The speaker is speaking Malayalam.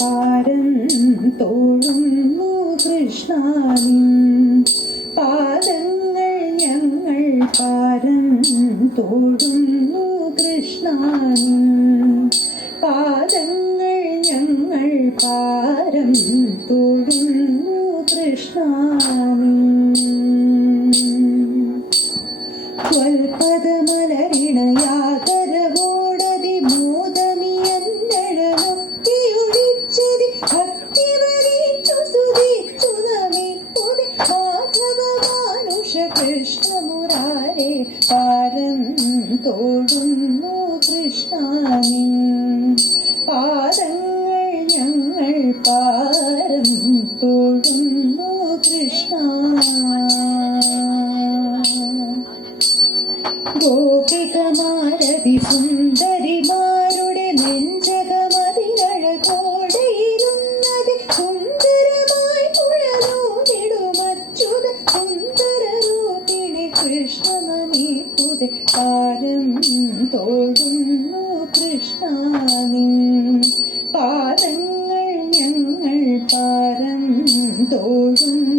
പാരം തോഴുന്നു കൃഷ്ണാനിൻ. പാദങ്ങൾ ഞങ്ങൾ പാരൻ തോഴുന്നു കൃഷ്ണാനിൻ. പാദങ്ങൾ ഞങ്ങൾ പാരം തോഴുന്നു കൃഷ്ണാനിൻ. തോടുന്നു കൃഷ്ണാനിൻ. പാദങ്ങൾ ഞങ്ങൾ പാരം തോടുന്നു കൃഷ്ണ. ഗോപികമാരതി സുന്ദര ഹൃദയത്തിൽ പാരം തോഴുന്നു കൃഷ്ണാനി പാദങ്ങൾ ഞങ്ങൾ പാരം തോഴുന്നു